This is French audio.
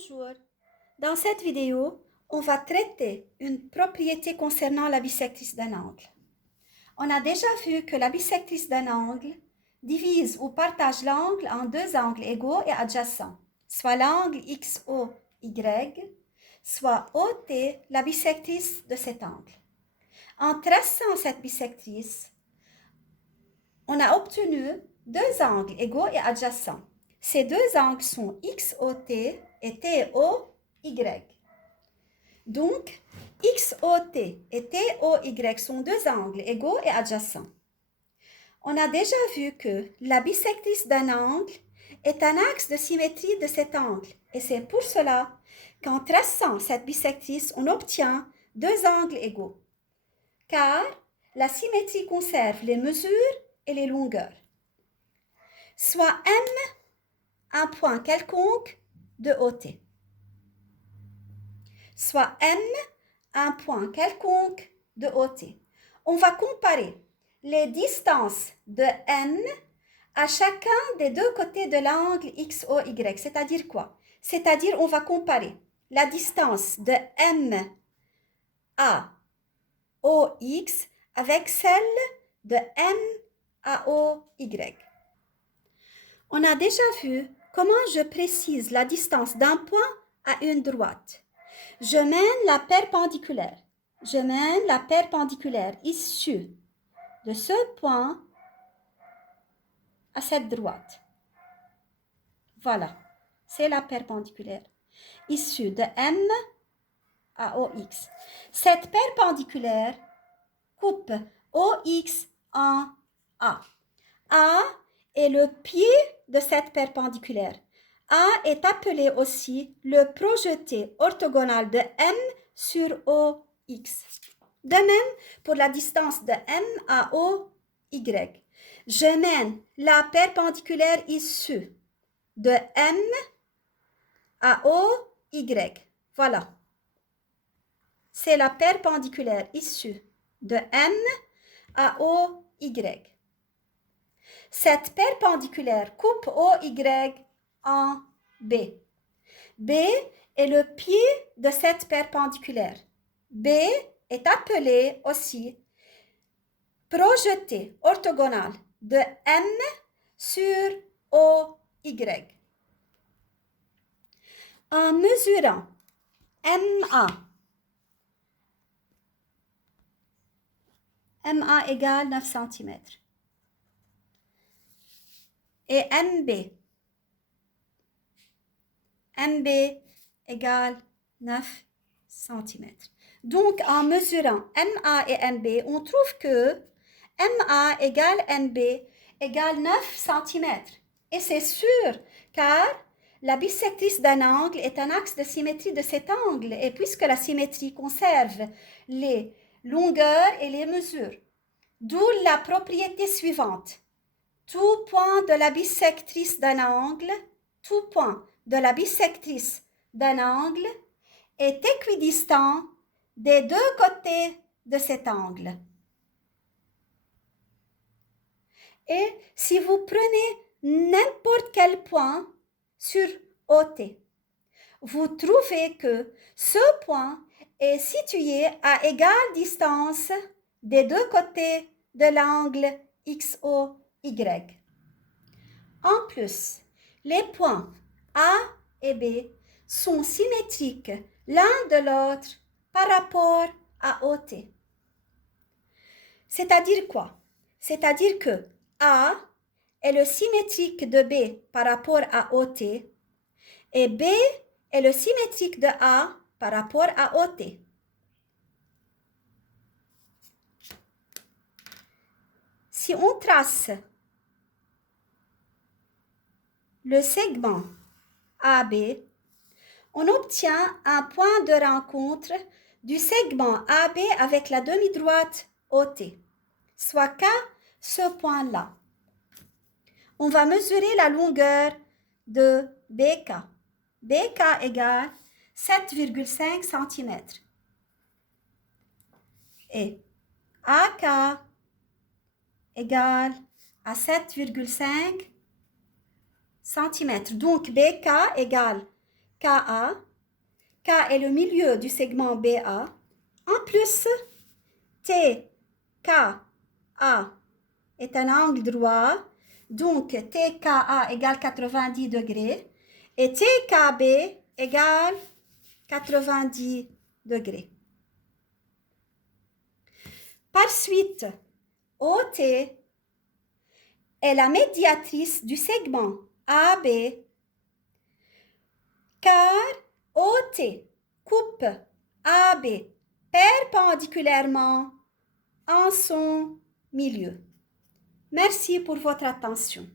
Bonjour, dans cette vidéo, on va traiter une propriété concernant la bisectrice d'un angle. On a déjà vu que la bisectrice d'un angle divise ou partage l'angle en deux angles égaux et adjacents, soit l'angle XOY, soit OT, la bisectrice de cet angle. En traçant cette bisectrice, on a obtenu deux angles égaux et adjacents. Ces deux angles sont XOT et TOY. Donc, XOT et TOY sont deux angles égaux et adjacents. On a déjà vu que la bisectrice d'un angle est un axe de symétrie de cet angle. Et c'est pour cela qu'en traçant cette bisectrice, on obtient deux angles égaux. Car la symétrie conserve les mesures et les longueurs. Soit M un point quelconque de OT. Soit M un point quelconque de OT. On va comparer les distances de N à chacun des deux côtés de l'angle XOY. C'est-à-dire quoi? C'est-à-dire on va comparer la distance de M à OX avec celle de M à OY. On a déjà vu comment je précise la distance d'un point à une droite. Je mène la perpendiculaire. Je mène la perpendiculaire issue de ce point à cette droite. Voilà, c'est la perpendiculaire issue de M à OX. Cette perpendiculaire coupe OX en A. A est le pied de cette perpendiculaire. A est appelé aussi le projeté orthogonal de M sur OX. De même, pour la distance de M à OY, je mène la perpendiculaire issue de M à OY. Voilà. C'est la perpendiculaire issue de M à OY. Cette perpendiculaire coupe OY en B. B est le pied de cette perpendiculaire. B est appelé aussi projeté orthogonal de M sur OY. En mesurant MA égale 9 cm. Et MB égale 9 cm. Donc, en mesurant MA et MB, on trouve que MA égale MB égale 9 cm. Et c'est sûr, car la bisectrice d'un angle est un axe de symétrie de cet angle. Et puisque la symétrie conserve les longueurs et les mesures, d'où la propriété suivante. Tout point de la bisectrice d'un angle, tout point de la bisectrice d'un angle est équidistant des deux côtés de cet angle. Et si vous prenez n'importe quel point sur OT, vous trouvez que ce point est situé à égale distance des deux côtés de l'angle XOY. En plus, les points A et B sont symétriques l'un de l'autre par rapport à OT. C'est-à-dire quoi? C'est-à-dire que A est le symétrique de B par rapport à OT et B est le symétrique de A par rapport à OT. Si on trace le segment AB, on obtient un point de rencontre du segment AB avec la demi-droite OT, soit K, ce point-là. On va mesurer la longueur de BK. BK égale 7,5 cm. Et AK égale à 7,5 cm. Donc BK égale KA. K est le milieu du segment BA. En plus, TKA est un angle droit. Donc, TKA égale 90 degrés. Et TKB égale 90 degrés. Par suite, OT est la médiatrice du segment AB, car OT coupe AB perpendiculairement en son milieu. Merci pour votre attention.